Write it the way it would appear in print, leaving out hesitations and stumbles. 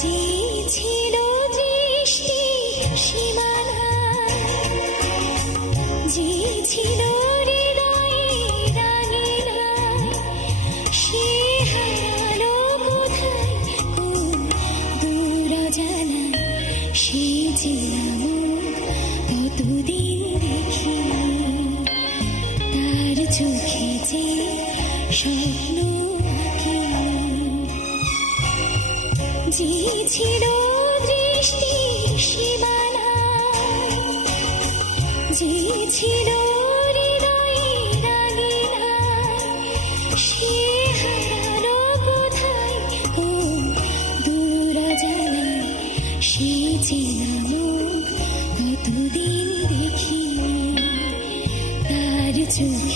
যে ছিল দৃষ্টি সীমানায়, যে ছিল হৃদয়ে রাঙিনায়, সে হারালো কোথায় কোন দূর অজানায়। সে ছিলাম কতদিন দেখি, তার চোখে যে স্বপ্ন আঁকি। যে ছিল দৃষ্টি সীমানায়, যে ছিল হৃদয়ে রাঙিনায়, সে হারালো কোথায় কোন দূর অজানায়। সে ছিলাম কতদিন দেখি, তার চোখে